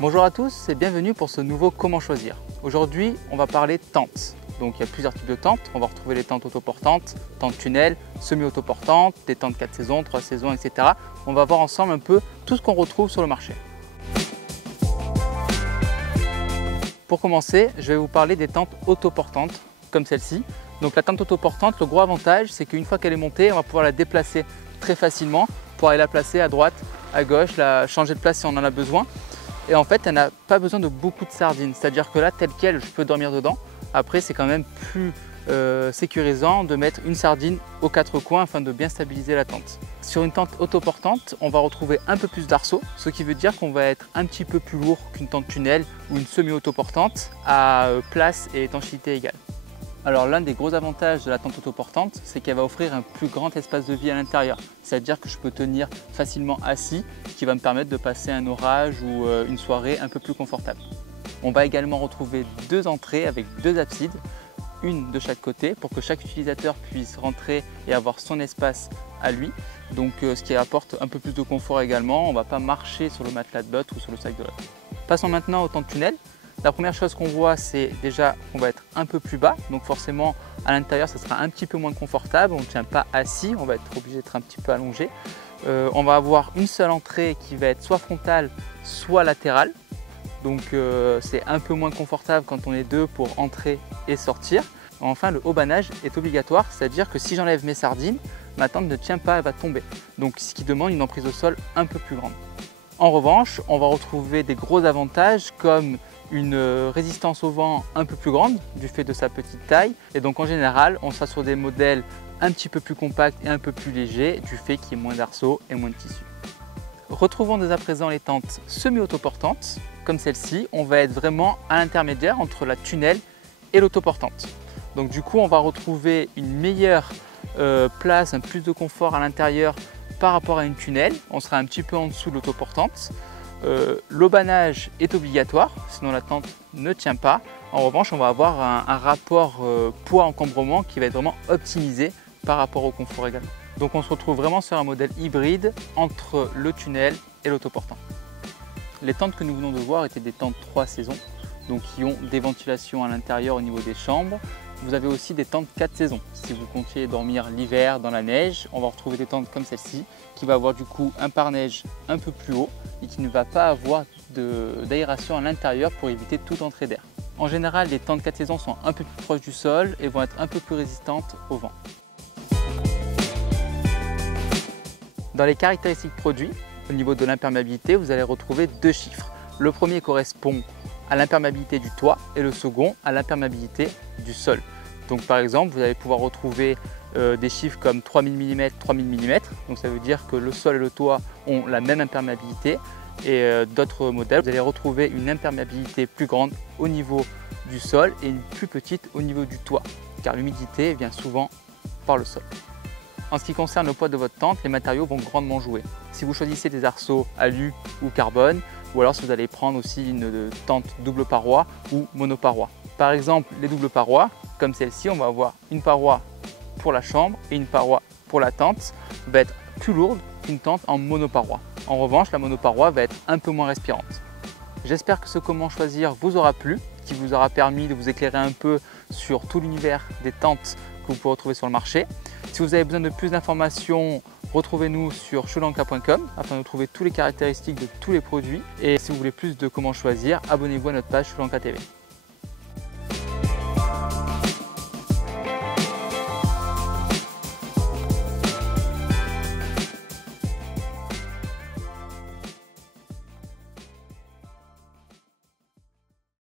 Bonjour à tous et bienvenue pour ce nouveau Comment choisir. Aujourd'hui, on va parler tentes. Donc il y a plusieurs types de tentes. On va retrouver les tentes autoportantes, tentes tunnel, semi-autoportantes, des tentes 4 saisons, 3 saisons, etc. On va voir ensemble un peu tout ce qu'on retrouve sur le marché. Pour commencer, je vais vous parler des tentes autoportantes comme celle-ci. Donc la tente autoportante, le gros avantage, c'est qu'une fois qu'elle est montée, on va pouvoir la déplacer très facilement pour aller la placer à droite, à gauche, la changer de place si on en a besoin. Et en fait, elle n'a pas besoin de beaucoup de sardines. C'est-à-dire que là, telle quelle, je peux dormir dedans. Après, c'est quand même plus sécurisant de mettre une sardine aux quatre coins afin de bien stabiliser la tente. Sur une tente autoportante, on va retrouver un peu plus d'arceaux, ce qui veut dire qu'on va être un petit peu plus lourd qu'une tente tunnel ou une semi-autoportante à place et étanchéité égale. Alors l'un des gros avantages de la tente autoportante, c'est qu'elle va offrir un plus grand espace de vie à l'intérieur. C'est-à-dire que je peux tenir facilement assis, ce qui va me permettre de passer un orage ou une soirée un peu plus confortable. On va également retrouver deux entrées avec deux absides, une de chaque côté pour que chaque utilisateur puisse rentrer et avoir son espace à lui. Donc ce qui apporte un peu plus de confort également, on ne va pas marcher sur le matelas de botte ou sur le sac de botte. Passons maintenant aux tentes tunnel. La première chose qu'on voit, c'est déjà qu'on va être un peu plus bas, donc forcément à l'intérieur ça sera un petit peu moins confortable, on ne tient pas assis, on va être obligé d'être un petit peu allongé. On va avoir une seule entrée qui va être soit frontale, soit latérale, donc c'est un peu moins confortable quand on est deux pour entrer et sortir. Enfin, le haubanage est obligatoire, c'est-à-dire que si j'enlève mes sardines, ma tente ne tient pas, elle va tomber, donc ce qui demande une emprise au sol un peu plus grande. En revanche, on va retrouver des gros avantages comme une résistance au vent un peu plus grande du fait de sa petite taille, et donc en général on sera sur des modèles un petit peu plus compacts et un peu plus légers du fait qu'il y ait moins d'arceaux et moins de tissu. Retrouvons dès à présent les tentes semi-autoportantes comme celle-ci. On va être vraiment à l'intermédiaire entre la tunnel et l'autoportante. Donc du coup on va retrouver une meilleure place, un plus de confort à l'intérieur par rapport à une tunnel. On sera un petit peu en dessous de l'autoportante. L'haubanage est obligatoire, sinon la tente ne tient pas. En revanche, on va avoir un rapport poids-encombrement qui va être vraiment optimisé par rapport au confort également. Donc on se retrouve vraiment sur un modèle hybride entre le tunnel et l'autoportant. Les tentes que nous venons de voir étaient des tentes 3 saisons, donc qui ont des ventilations à l'intérieur au niveau des chambres. Vous avez aussi des tentes 4 saisons. Si vous comptiez dormir l'hiver dans la neige, on va retrouver des tentes comme celle-ci qui va avoir du coup un pare-neige un peu plus haut et qui ne va pas avoir d'aération à l'intérieur pour éviter toute entrée d'air. En général, les tentes 4 saisons sont un peu plus proches du sol et vont être un peu plus résistantes au vent. Dans les caractéristiques produits, au niveau de l'imperméabilité, vous allez retrouver deux chiffres. Le premier correspond à l'imperméabilité du toit et le second à l'imperméabilité du sol. Donc par exemple, vous allez pouvoir retrouver des chiffres comme 3000 mm, 3000 mm. Donc ça veut dire que le sol et le toit ont la même imperméabilité. Et d'autres modèles, vous allez retrouver une imperméabilité plus grande au niveau du sol et une plus petite au niveau du toit, car l'humidité vient souvent par le sol. En ce qui concerne le poids de votre tente, les matériaux vont grandement jouer. Si vous choisissez des arceaux alu ou carbone, ou alors si vous allez prendre aussi une tente double paroi ou monoparoi. Par exemple, les doubles parois, comme celle-ci, on va avoir une paroi pour la chambre et une paroi pour la tente, va être plus lourde qu'une tente en monoparoi. En revanche, la monoparoi va être un peu moins respirante. J'espère que ce Comment choisir vous aura plu, qui vous aura permis de vous éclairer un peu sur tout l'univers des tentes que vous pouvez retrouver sur le marché. Si vous avez besoin de plus d'informations, retrouvez-nous sur srilanka.com afin de trouver toutes les caractéristiques de tous les produits. Et si vous voulez plus de Comment choisir, abonnez-vous à notre page Sri Lanka TV.